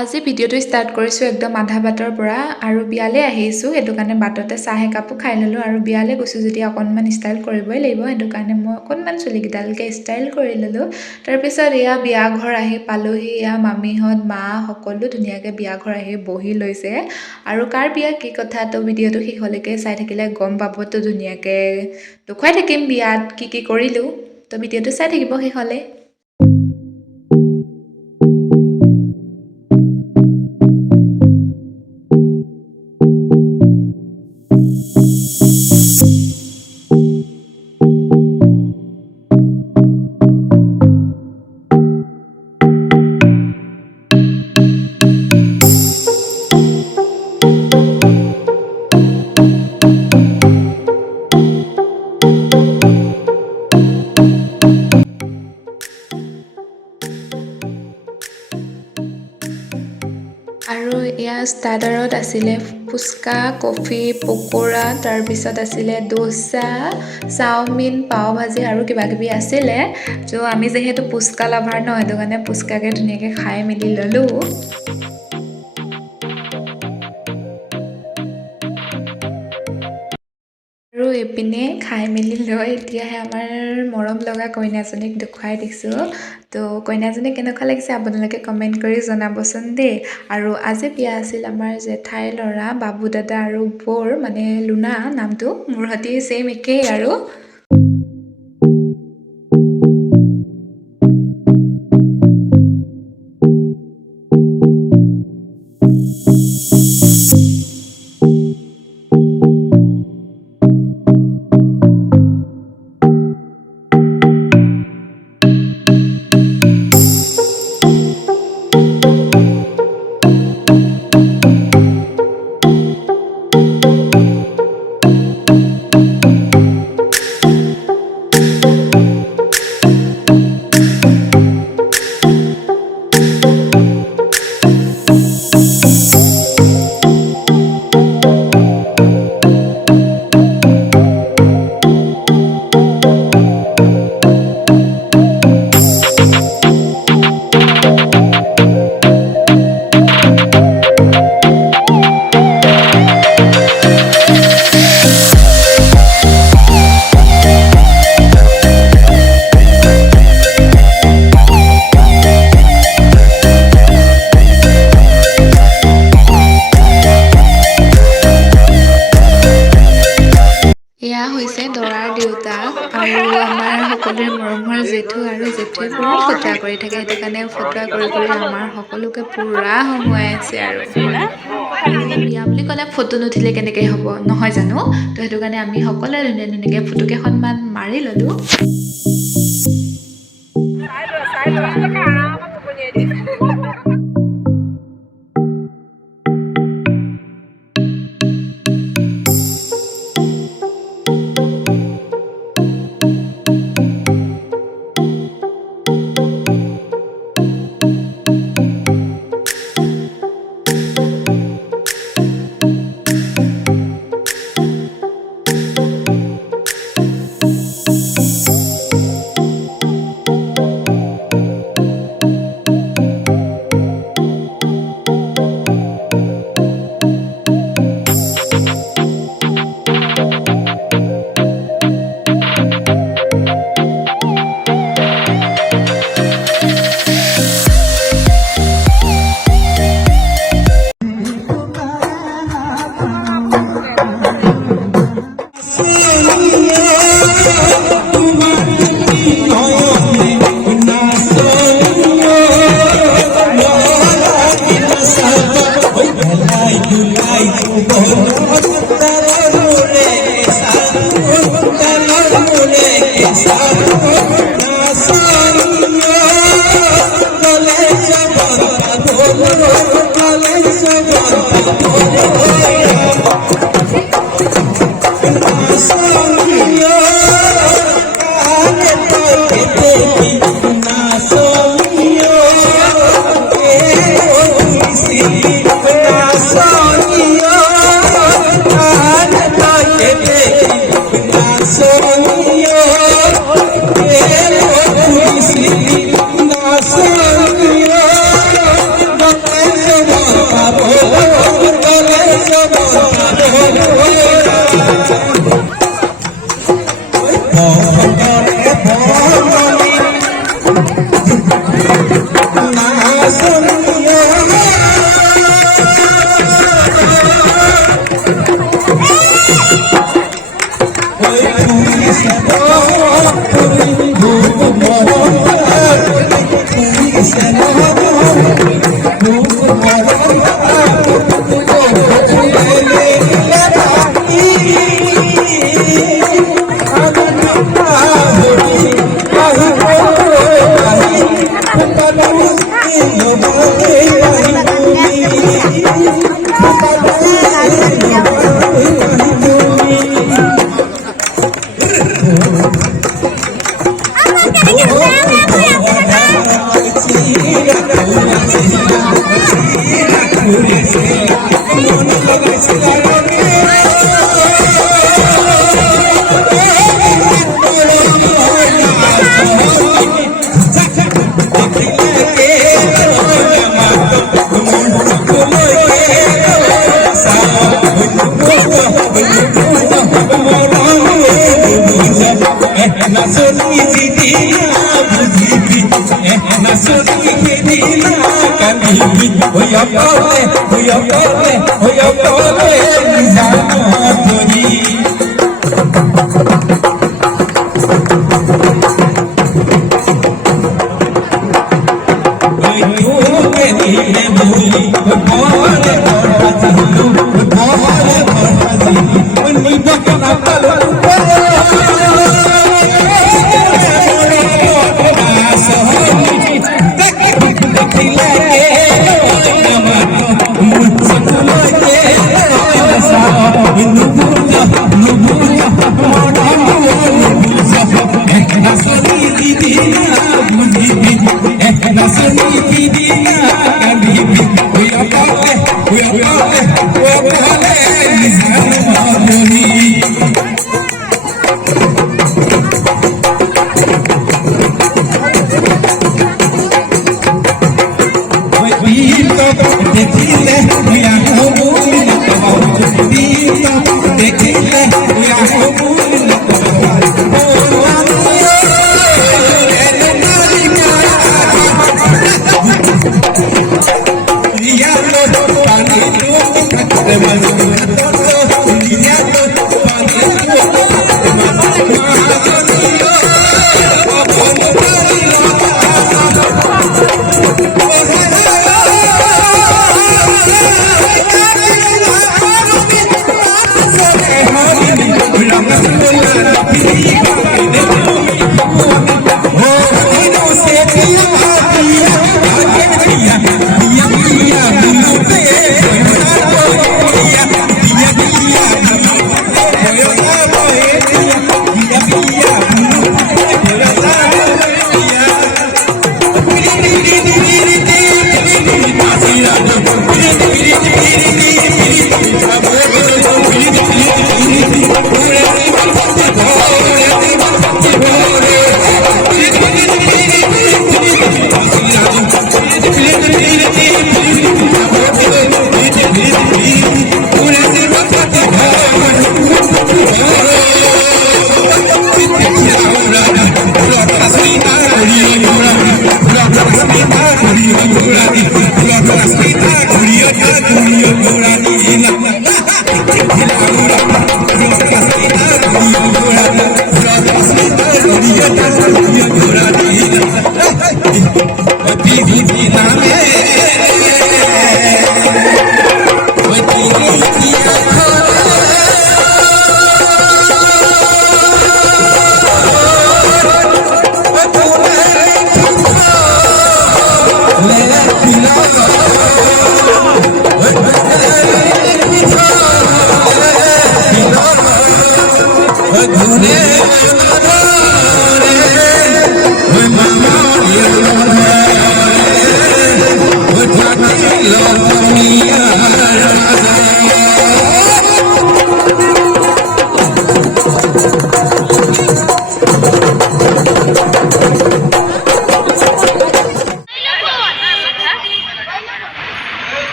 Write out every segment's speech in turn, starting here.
আজি ভিডিঅ'টো ষ্টাৰ্ট কৰিছোঁ একদম আধা বাটৰ পৰা আৰু বিয়ালৈ আহিছোঁ। সেইটো কাৰণে বাটতে চাহ একাপো খাই ল'লোঁ আৰু বিয়ালৈ গৈছোঁ যেতিয়া অকণমান ষ্টাইল কৰিবই লাগিব। সেইটো কাৰণে মই অকণমান চুলিকেইডালকৈ ষ্টাইল কৰি ল'লোঁ। তাৰপিছত এয়া বিয়া ঘৰ আহি পালোহি। এয়া মামীহঁত মা সকলো ধুনীয়াকৈ বিয়া ঘৰ আহি বহি লৈছে আৰু কাৰ বিয়া কি কথা তো ভিডিঅ'টো শেষলৈকে চাই থাকিলে গম পাবতো ধুনীয়াকৈ দেখুৱাই থাকিম বিয়াত কি কি কৰিলোঁ। তো ভিডিঅ'টো চাই থাকিব শেষলৈ। আৰু এয়া ষ্টাৰ্টাৰত আছিলে ফুচকা, কফি, পকোৰা, তাৰপিছত আছিলে দোচা, চাওমিন, পাও ভাজি আৰু কিবাকিবি আছিলে। ত' আমি যিহেতু ফুচকা লাভাৰ ন, সেইটো কাৰণে ফুচকাকে ধুনীয়াকৈ খাই মেলি ল'লোঁ। আৰু এইপিনে খাই মেলি লৈ এতিয়াহে আমাৰ মৰম লগা কইনাজনীক দেখুৱাই দিছোঁ। তো কইনাজনী কেনেকুৱা লাগিছে আপোনালোকে কমেণ্ট কৰি জনাবচোন দেই। আৰু আজি বিয়া আছিল আমাৰ জেঠাইৰ ল'ৰা বাবু দাদা আৰু বৌৰ, মানে লুনা নামটো মোৰ সৈতে ছেইম একেই আৰু। এয়া হৈছে দৰাৰ দেউতাক আৰু আমাৰ সকলোৰে মৰমৰ জেঠু, আৰু জেঠুৱে পুৰা ফটোৱা কৰি থাকে। সেইটো কাৰণে ফটোৱা কৰি কৰি আমাৰ সকলোকে পুৰা হমুৱাই আছে আৰু বিয়া বুলি ক'লে ফটো নুঠিলে কেনেকৈ হ'ব নহয় জানো। তো সেইটো কাৰণে আমি সকলোৱে ধুনীয়া ধুনীয়াকৈ ফটোকেইখনমান মাৰি ল'লোঁ।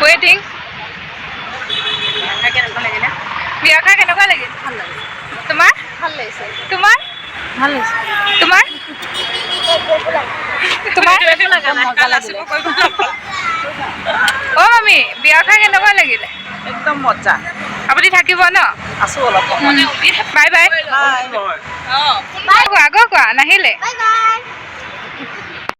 ৱেইটিং বিয়া খাই কেনেকুৱা লাগিল তোমাৰ ভাল লাগিছে তোমাৰ ভাল লাগিছে তোমাৰ তোমাৰ অ মামী বিয়া খাই কেনেকুৱা লাগিলে একদম মজা আপুনি থাকিব ন আছো অলপ বাই বাই বাই কোৱা নাহিলে বাই বাই